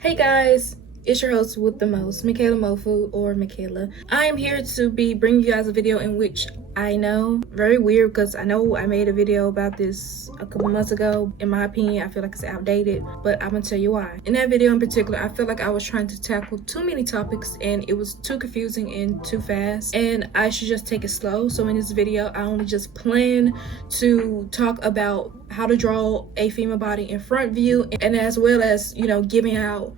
Hey guys, it's your host with the most, Michaela Mofu or Michaela. I am here to be bringing you guys a video in which I know, very weird because I know I made a video about this a couple months ago. In my opinion, I feel like it's outdated, but I'm gonna tell you why. In that video in particular, I feel like I was trying to tackle too many topics and it was too confusing and too fast, and I should just take it slow. So in this video, I only just plan to talk about how to draw a female body in front view, and as well as, giving out,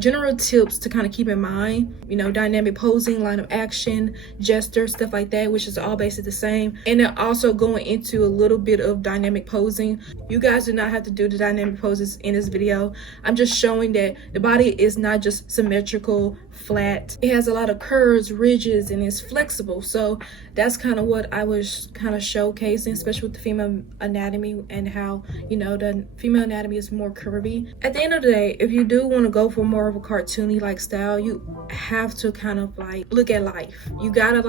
general tips to kind of keep in mind, dynamic posing, line of action, gesture, stuff like that, which is all basically the same. And then also going into a little bit of dynamic posing. You guys do not have to do the dynamic poses in this video. I'm just showing that the body is not just symmetrical, flat. It has a lot of curves, ridges, and it's flexible. So that's kind of what I was kind of showcasing, especially with the female anatomy and how, the female anatomy is more curvy. At the end of the day, if you do want to go for more of a cartoony like style, you have to kind of like look at life. You gotta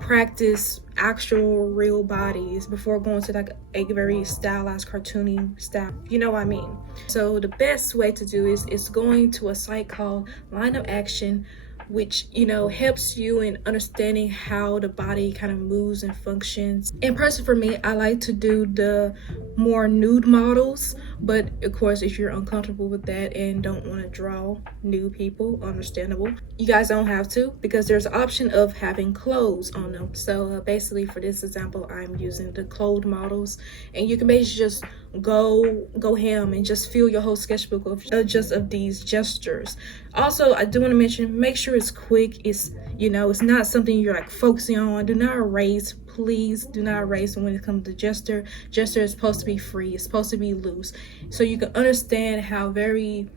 practice actual real bodies before going to like a very stylized cartoony style. You know what I mean? So the best way to do is going to a site called Line of Action, which helps you in understanding how the body kind of moves and functions. And personally for me, I like to do the more nude models, but of course if you're uncomfortable with that and don't want to draw nude people, understandable. You guys don't have to, because there's an option of having clothes on them. So basically for this example, I'm using the clothed models, and you can basically just go ham and just fill your whole sketchbook of these gestures. Also, I do want to mention, make sure it's quick. It's it's not something you're like focusing on. Do not erase. Please do not erase when it comes to gesture. Gesture is supposed to be free. It's supposed to be loose, so you can understand how the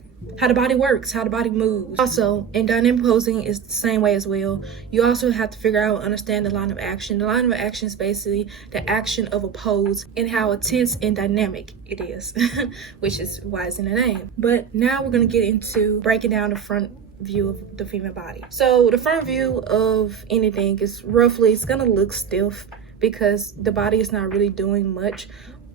body works, how the body moves. Also, in dynamic posing is the same way as well. You also have to figure out and understand the line of action. The line of action is basically the action of a pose and how intense and dynamic it is, which is why it's in the name. But now we're going to get into breaking down the front view of the female body. So the front view of anything is roughly, it's going to look stiff because the body is not really doing much.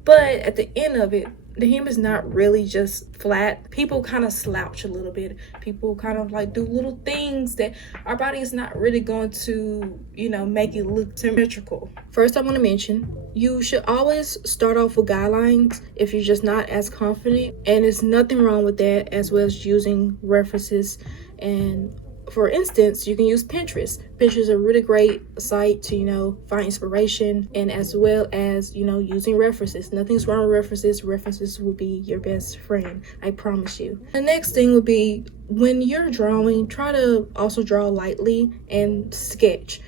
But at the end of it, the human is not really just flat. People kind of slouch a little bit. People kind of like do little things that our body is not really going to, make it look symmetrical. First, I want to mention, you should always start off with guidelines if you're just not as confident. And there's nothing wrong with that, as well as using references. And for instance, you can use Pinterest. Pinterest is a really great site to, find inspiration, and as well as, using references. Nothing's wrong with references. References will be your best friend, I promise you. The next thing would be, when you're drawing, try to also draw lightly and sketch.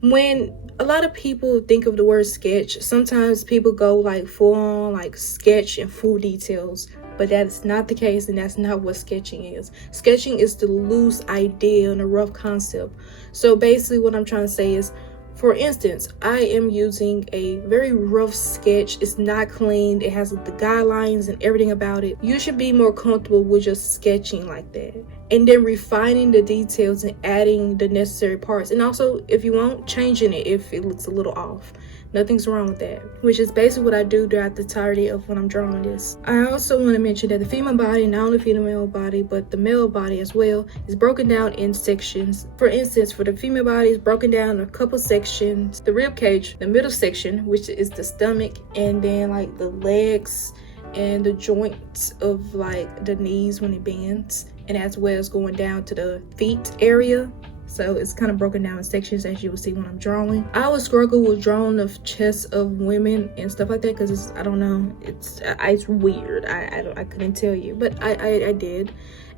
When a lot of people think of the word sketch, sometimes people go like full on like sketch and full details. But that is not the case, and that's not what sketching is. Sketching is the loose idea and a rough concept. So basically what I'm trying to say is, for instance, I am using a very rough sketch. It's not clean. It has the guidelines and everything about it. You should be more comfortable with just sketching like that, and then refining the details and adding the necessary parts. And also, if you want, changing it if it looks a little off. Nothing's wrong with that, which is basically what I do throughout the entirety of when I'm drawing this. I also want to mention that the female body, not only female body, but the male body as well, is broken down in sections. For instance, for the female body, is broken down in a couple sections. The rib cage, the middle section, which is the stomach, and then like the legs and the joints of like the knees when it bends, and as well as going down to the feet area. So it's kind of broken down in sections, as you will see when I'm drawing. I always struggle with drawing the chests of women and stuff like that, because I don't know, it's weird. I couldn't tell you, but I did.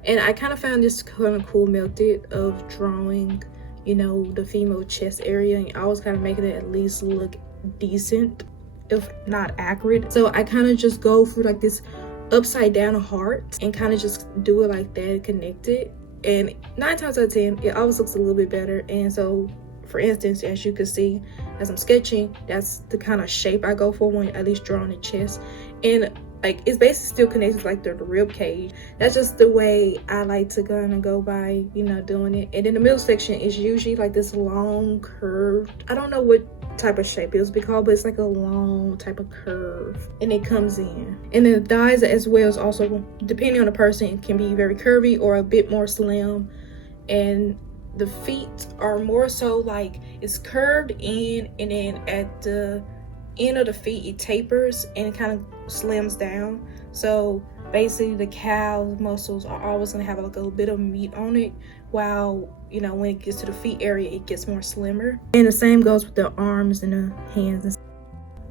And I kind of found this kind of cool method of drawing, the female chest area, and I was kind of making it at least look decent, if not accurate. So I kind of just go through like this upside down heart and kind of just do it like that, connect it. And 9 times out of 10, it always looks a little bit better. And so, for instance, as you can see, as I'm sketching, that's the kind of shape I go for when at least drawing the chest. And like, it's basically still connected to like the rib cage. That's just the way I like to kind of go by, doing it. And then the middle section is usually like this long curved, I don't know what type of shape it was called, but it's like a long type of curve, and it comes in. And the thighs as well is also, depending on the person, it can be very curvy or a bit more slim. And the feet are more so like it's curved in, and then at the end of the feet it tapers and it kind of slims down. So basically the calf muscles are always going to have like a bit of meat on it, while you know when it gets to the feet area it gets more slimmer. And the same goes with the arms and the hands.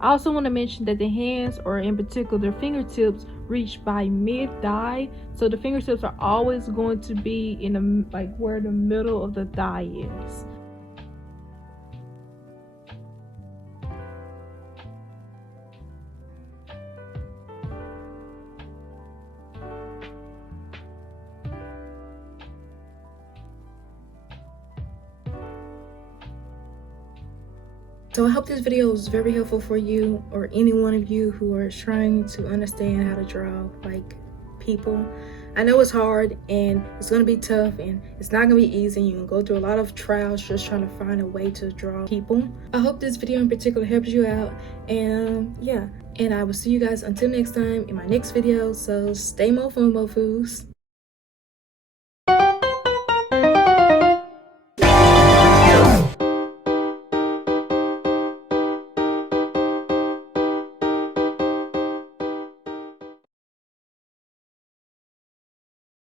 I also want to mention that the hands, or in particular the fingertips, reach by mid-thigh, so the fingertips are always going to be in the like where the middle of the thigh is. So I hope this video was very helpful for you, or any one of you who are trying to understand how to draw like people. I know it's hard and it's going to be tough and it's not going to be easy. You can go through a lot of trials just trying to find a way to draw people. I hope this video in particular helps you out, and yeah, and I will see you guys until next time in my next video. So stay mofo, mofus.